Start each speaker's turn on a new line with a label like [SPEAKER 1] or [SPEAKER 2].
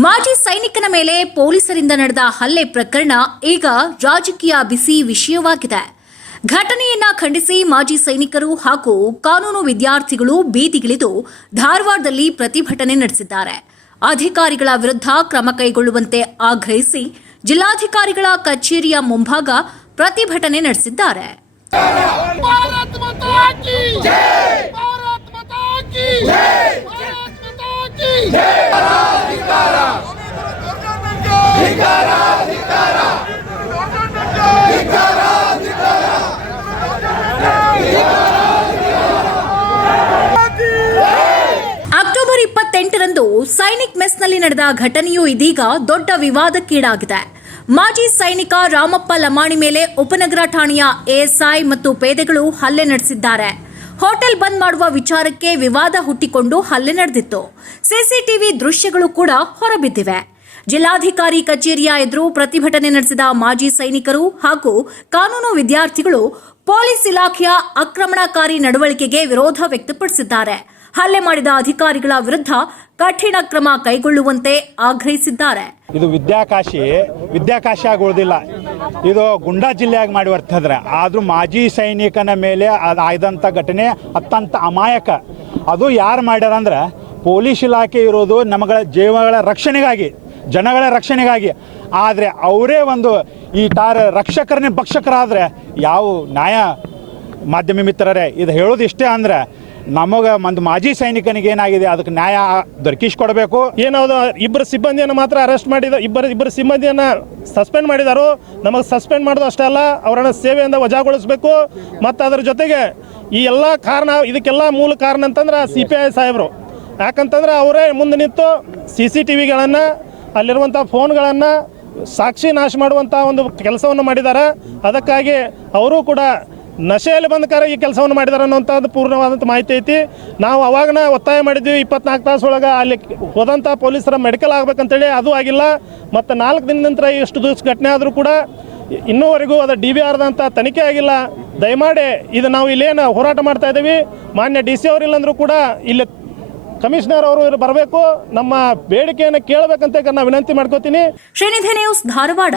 [SPEAKER 1] ಮಾಜಿ ಸೈನಿಕನ ಮೇಲೆ ಪೊಲೀಸರಿಂದ ನಡೆದ ಹಲ್ಲೆ ಪ್ರಕರಣ ಈಗ ರಾಜಕೀಯ ಬಿಸಿ ವಿಷಯವಾಗಿದೆ. ಘಟನೆಯನ್ನ ಖಂಡಿಸಿ ಮಾಜಿ ಸೈನಿಕರು ಹಾಗೂ ಕಾನೂನು ವಿದ್ಯಾರ್ಥಿಗಳು ಬೀದಿಗಿಳಿದು ಧಾರವಾಡದಲ್ಲಿ ಪ್ರತಿಭಟನೆ ನಡೆಸಿದ್ದಾರೆ. ಅಧಿಕಾರಿಗಳ ವಿರುದ್ಧ ಕ್ರಮ ಕೈಗೊಳ್ಳುವಂತೆ ಆಗ್ರಹಿಸಿ ಜಿಲ್ಲಾಧಿಕಾರಿಗಳ ಕಚೇರಿಯ ಮುಂಭಾಗ ಪ್ರತಿಭಟನೆ ನಡೆಸಿದ್ದಾರೆ.
[SPEAKER 2] Yeah!
[SPEAKER 1] ಅಕ್ಟೋಬರ್ ಇಪ್ಪತ್ತೆಂಟರಂದು ಸೈನಿಕ್ ಮೆಸ್ನಲ್ಲಿ ನಡೆದ ಘಟನೆಯು ಇದೀಗ ದೊಡ್ಡ ವಿವಾದಕ್ಕೀಡಾಗಿದೆ. ಮಾಜಿ ಸೈನಿಕ ರಾಮಪ್ಪ ಲಮಾಣಿ ಮೇಲೆ ಉಪನಗರ ಠಾಣೆಯ ಎಎಸ್ಐ ಮತ್ತು ಪೇದೆಗಳು ಹಲ್ಲೆ ನಡೆಸಿದ್ದಾರೆ. ಹೋಟೆಲ್ ಬಂದ್ ಮಾಡುವ ವಿಚಾರಕ್ಕೆ ವಿವಾದ ಹುಟ್ಟಿಕೊಂಡು ಹಲ್ಲೆ ನಡೆದಿತ್ತು. ಸಿಸಿಟಿವಿ ದೃಶ್ಯಗಳು ಕೂಡ ಹೊರಬಿದ್ದಿವೆ. ಜಿಲ್ಲಾಧಿಕಾರಿ ಕಚೇರಿಯ ಎದುರು ಪ್ರತಿಭಟನೆ ನಡೆಸಿದ ಮಾಜಿ ಸೈನಿಕರು ಹಾಗೂ ಕಾನೂನು ವಿದ್ಯಾರ್ಥಿಗಳು ಪೊಲೀಸ್ ಇಲಾಖೆಯ ಆಕ್ರಮಣಕಾರಿ ನಡವಳಿಕೆಗೆ ವಿರೋಧ ವ್ಯಕ್ತಪಡಿಸಿದ್ದಾರೆ. ಹಲ್ಲೆ ಮಾಡಿದ ಅಧಿಕಾರಿಗಳ ವಿರುದ್ಧ ಕಠಿಣ ಕ್ರಮ ಕೈಗೊಳ್ಳುವಂತೆ ಆಗ್ರಹಿಸಿದ್ದಾರೆ.
[SPEAKER 3] ಇದು ವಿದ್ಯಾಕಾಶಿ ವಿದ್ಯಾಕಾಶಿ ಆಗುವುದಿಲ್ಲ ಇದು ಗುಂಡಾ ಜಿಲ್ಲೆಯಾಗಿ ಮಾಡಿ ಆದರೂ ಮಾಜಿ ಸೈನಿಕನ ಮೇಲೆ ಆಯ್ದಂಥ ಘಟನೆ ಅತ್ಯಂತ ಅಮಾಯಕ. ಅದು ಯಾರು ಮಾಡ್ಯಾರ ಅಂದ್ರೆ ಪೊಲೀಸ್ ಇಲಾಖೆ ಇರೋದು ನಮಗಳ ಜೀವಗಳ ರಕ್ಷಣೆಗಾಗಿ. ಜನಗಳ ರಕ್ಷಣೆಗಾಗಿ. ಆದರೆ ಅವರೇ ಒಂದು ಈ ಟಾರ್ ರಕ್ಷಕರನ್ನೇ ಭಕ್ಷಕರಾದರೆ ಯಾವ ನ್ಯಾಯ ಮಾಧ್ಯಮ ಮಿತ್ರರೇ, ಇದು ಹೇಳೋದು ಇಷ್ಟೇ ಅಂದ್ರೆ ನಮಗೆ ಒಂದು ಮಾಜಿ ಸೈನಿಕನಿಗೆ ಏನಾಗಿದೆ, ಅದಕ್ಕೆ ನ್ಯಾಯ ದೊರಕಿಸ್ಕೊಡ್ಬೇಕು.
[SPEAKER 4] ಏನಾದ್ರು ಇಬ್ಬರು ಸಿಬ್ಬಂದಿಯನ್ನು ಮಾತ್ರ ಅರೆಸ್ಟ್ ಮಾಡಿದ, ಇಬ್ಬರು ಇಬ್ಬರು ಸಿಬ್ಬಂದಿಯನ್ನು ಸಸ್ಪೆಂಡ್ ಮಾಡಿದಾರು, ನಮಗೆ ಸಸ್ಪೆಂಡ್ ಮಾಡೋದು ಅಷ್ಟೇ ಅಲ್ಲ, ಅವರನ್ನು ಸೇವೆಯಿಂದ ವಜಾಗೊಳಿಸಬೇಕು. ಮತ್ತು ಅದರ ಜೊತೆಗೆ ಈ ಎಲ್ಲ ಕಾರಣ, ಇದಕ್ಕೆಲ್ಲ ಮೂಲ ಕಾರಣ ಅಂತಂದ್ರೆ ಸಿ ಪಿ ಐ ಸಾಹೇಬರು. ಯಾಕಂತಂದ್ರೆ ಅವರೇ ಮುಂದೆ ನಿಂತು ಸಿ ಸಿ ಟಿ ವಿಗಳನ್ನು ಅಲ್ಲಿರುವಂಥ ಫೋನ್ಗಳನ್ನು ಸಾಕ್ಷಿ ನಾಶ ಮಾಡುವಂಥ ಒಂದು ಕೆಲಸವನ್ನು ಮಾಡಿದ್ದಾರೆ. ಅದಕ್ಕಾಗಿ ಅವರು ಕೂಡ ನಶೆಯಲ್ಲಿ ಬಂದಕರ ಈ ಕೆಲಸವನ್ನು ಮಾಡಿದ್ದಾರೆ ಅನ್ನೋಂಥದ್ದು ಪೂರ್ಣವಾದಂಥ ಮಾಹಿತಿ ಐತಿ. ನಾವು ಅವಾಗನ ಒತ್ತಾಯ ಮಾಡಿದ್ವಿ ಇಪ್ಪತ್ನಾಲ್ಕು ತಾಸು ಒಳಗೆ ಅಲ್ಲಿ ಹೋದಂಥ ಪೊಲೀಸರ ಮೆಡಿಕಲ್ ಆಗ್ಬೇಕಂತೇಳಿ ಅದು ಆಗಿಲ್ಲ. ಮತ್ತು ನಾಲ್ಕು ದಿನದ ನಂತರ ಎಷ್ಟು ದಿವಸ ಘಟನೆ ಆದರೂ ಕೂಡ ಇನ್ನೂವರೆಗೂ ಅದು ಡಿ ಬಿ ಆರ್ದಂಥ ತನಿಖೆ ಆಗಿಲ್ಲ. ದಯಮಾಡಿ ಇದು ನಾವು ಇಲ್ಲೇನು ಹೋರಾಟ ಮಾಡ್ತಾ ಇದ್ದೀವಿ. ಮಾನ್ಯ ಡಿ ಸಿ ಅವರಿಲ್ಲಂದ್ರೂ ಕೂಡ ಇಲ್ಲಿ ಕಮಿಷನರ್ ಅವರು ಬರಬೇಕು. ನಮ್ಮ ಬೇಡಿಕೆಯನ್ನು ಕೇಳಬೇಕಂತ ನಾವು ವಿನಂತಿ ಮಾಡ್ಕೋತೀನಿ.
[SPEAKER 1] ಶ್ರೀನಿಧಿ ನ್ಯೂಸ್ ಧಾರವಾಡ.